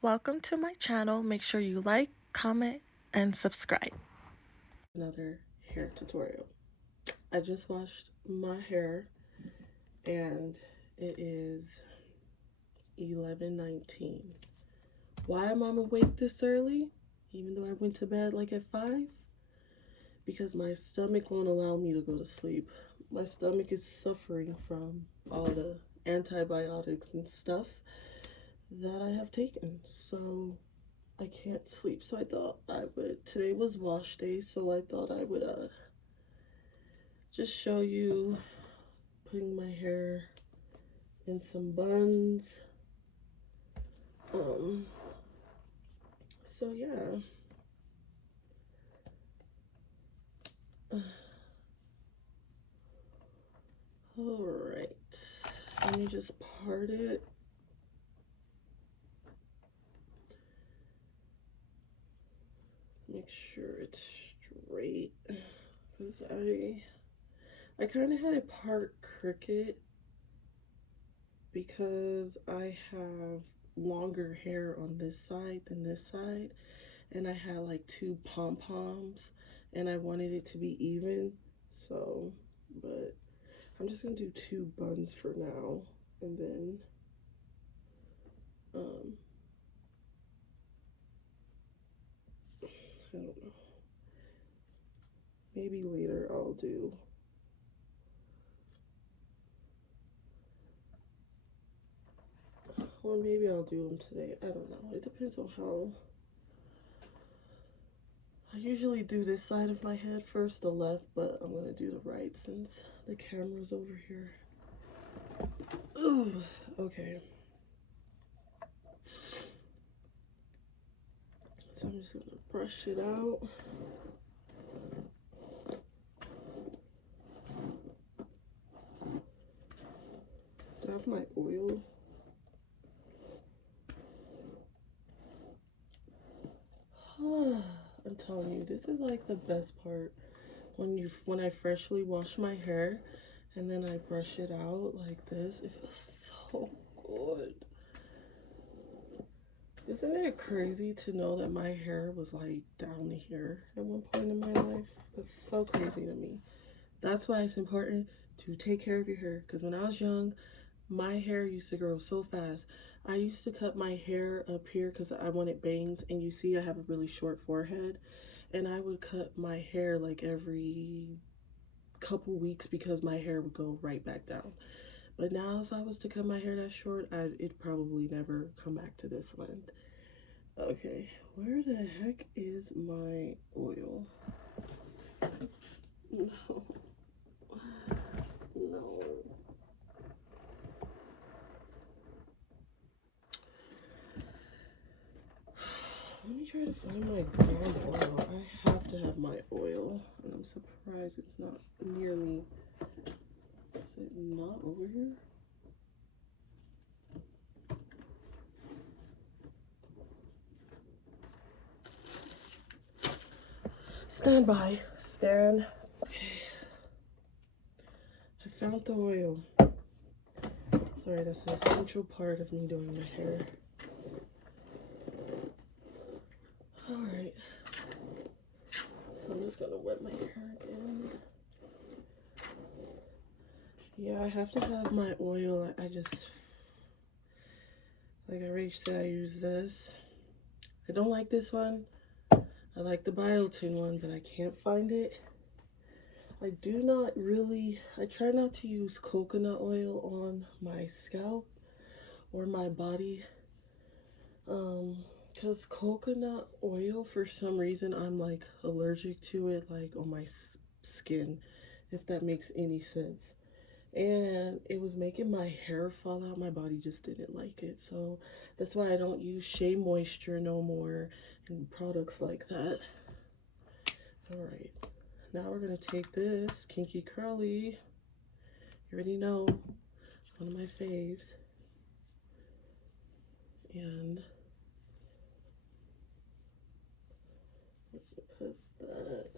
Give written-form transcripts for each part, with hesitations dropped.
Welcome to my channel. Make sure you like, comment, and subscribe. Another hair tutorial. I just washed my hair and it is 11:19. Why am I awake this early? Even though I went to bed like at 5? Because my stomach won't allow me to go to sleep. My stomach is suffering from all the antibiotics and stuff that I have taken. So I can't sleep, so I thought I would. Today was wash day, so I thought I would just show you putting my hair in some buns. So yeah. All right. Let me just part it. Make sure it's straight, because I kind of had it part crooked because I have longer hair on this side than this side, and I had like 2 pom poms and I wanted it to be even. So, but I'm just gonna do 2 buns for now, and then I don't know, maybe later I'll do or maybe I'll do them today. I don't know. It depends on how. I usually do this side of my head first, the left, but I'm gonna do the right since the camera's over here. Ooh, okay. So I'm just gonna brush it out. Do I have my oil? I'm telling you, this is like the best part when I freshly wash my hair and then I brush it out like this. It feels so good. Isn't it crazy to know that my hair was like down here at one point in my life? That's so crazy to me. That's why it's important to take care of your hair, because when I was young, my hair used to grow so fast. I used to cut my hair up here because I wanted bangs, and you see I have a really short forehead, and I would cut my hair like every couple weeks because my hair would go right back down. But now if I was to cut my hair that short, it'd probably never come back to this length. Okay, where the heck is my oil? No. No. Let me try to find my damn oil. I have to have my oil, and I'm surprised it's not near me. Is it not over here? Stand by. Stand. Okay. I found the oil. Sorry, that's an essential part of me doing my hair. Alright. So I'm just gonna wet my hair again. Yeah, I have to have my oil. I just, like I already said, I use this. I don't like this one. I like the biotin one, but I can't find it. I do not really, I try not to use coconut oil on my scalp or my body. Because coconut oil, for some reason, I'm like allergic to it, like on my skin, if that makes any sense. And it was making my hair fall out. My body just didn't like it. So that's why I don't use Shea Moisture no more and products like that. All right. Now we're going to take this Kinky Curly. You already know, one of my faves. And put that.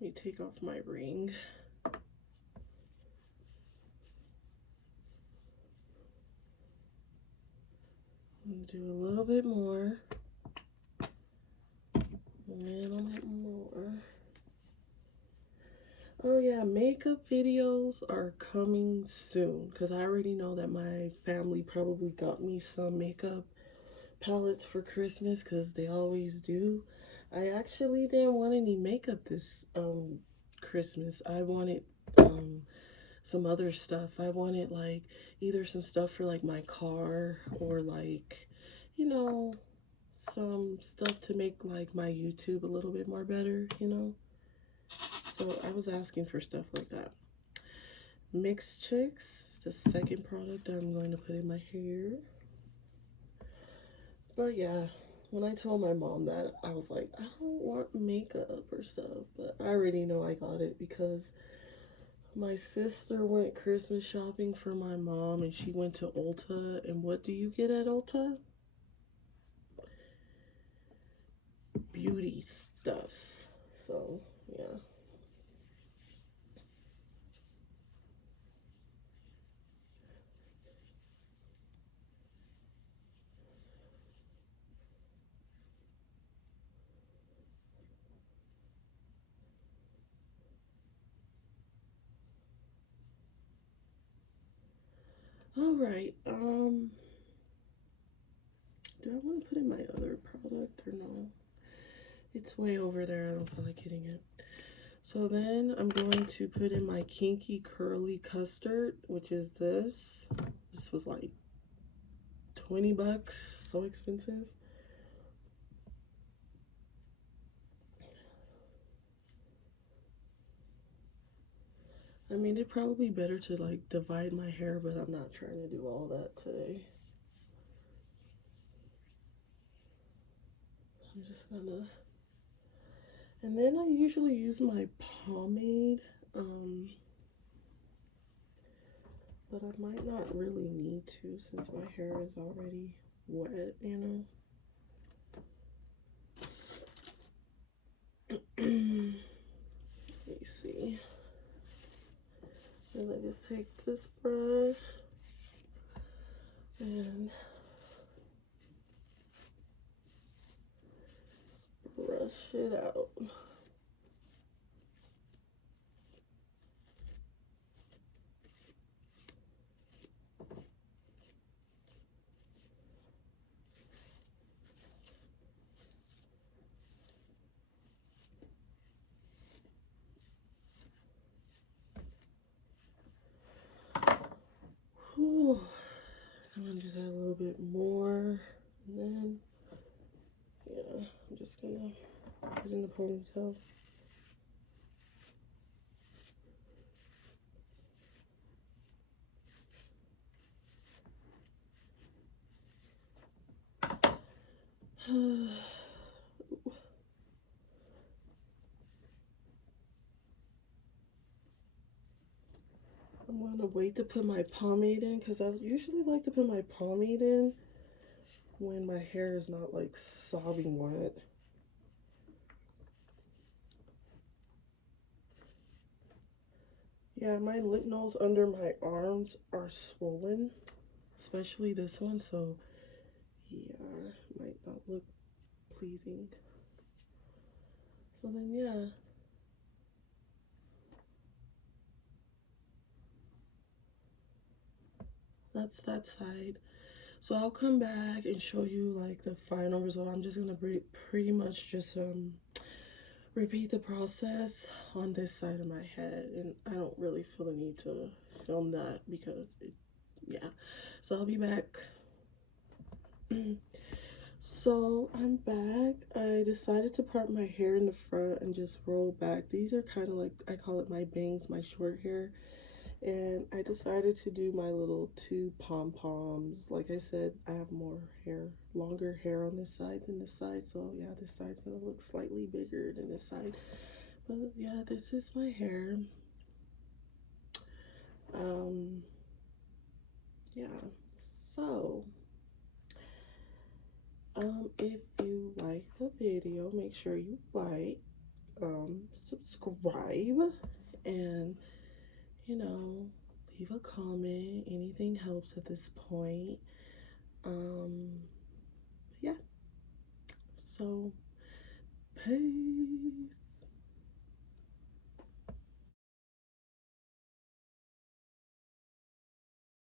Let me take off my ring. I'm gonna do a little bit more. A little bit more. Oh yeah, makeup videos are coming soon because I already know that my family probably got me some makeup palettes for Christmas because they always do. I actually didn't want any makeup this Christmas. I wanted some other stuff. I wanted like either some stuff for like my car or like, you know, some stuff to make like my YouTube a little bit more better, you know. So I was asking for stuff like that. Mixed Chicks is the second product I'm going to put in my hair. But yeah, when I told my mom that, I was like, I don't want makeup or stuff. But I already know I got it because my sister went Christmas shopping for my mom and she went to Ulta. And what do you get at Ulta? Beauty stuff. So, yeah. All right. Do I want to put in my other product or no? It's way over there. I don't feel like hitting it. So then I'm going to put in my Kinky Curly Custard, which is this. This was like 20 bucks, so expensive. I mean, it'd probably be better to like divide my hair, but I'm not trying to do all that today. I'm just gonna, and then I usually use my pomade, but I might not really need to since my hair is already wet, you know. Let me see. And I just take this brush and brush it out. Whew. I'm gonna just add a little bit more, and then yeah, I'm just gonna put it in the ponytail. I'm gonna wait to put my pomade in because I usually like to put my pomade in when my hair is not like sobbing wet. Yeah, my lip nose under my arms are swollen, especially this one, so yeah, it might not look pleasing. So then yeah. That's that side. So I'll come back and show you like the final result. I'm just gonna pretty much just repeat the process on this side of my head, and I don't really feel the need to film that because yeah. So I'll be back. So I'm back. I decided to part my hair in the front and just roll back. These are kind of like, I call it my bangs, my short hair. And I decided to do my little two pom poms. Like I said, I have more hair, longer hair on this side than this side. So yeah, this side's gonna look slightly bigger than this side. But yeah, this is my hair. Yeah. So, if you like the video, make sure you like, subscribe, and you know, leave a comment. Anything helps at this point. So, peace.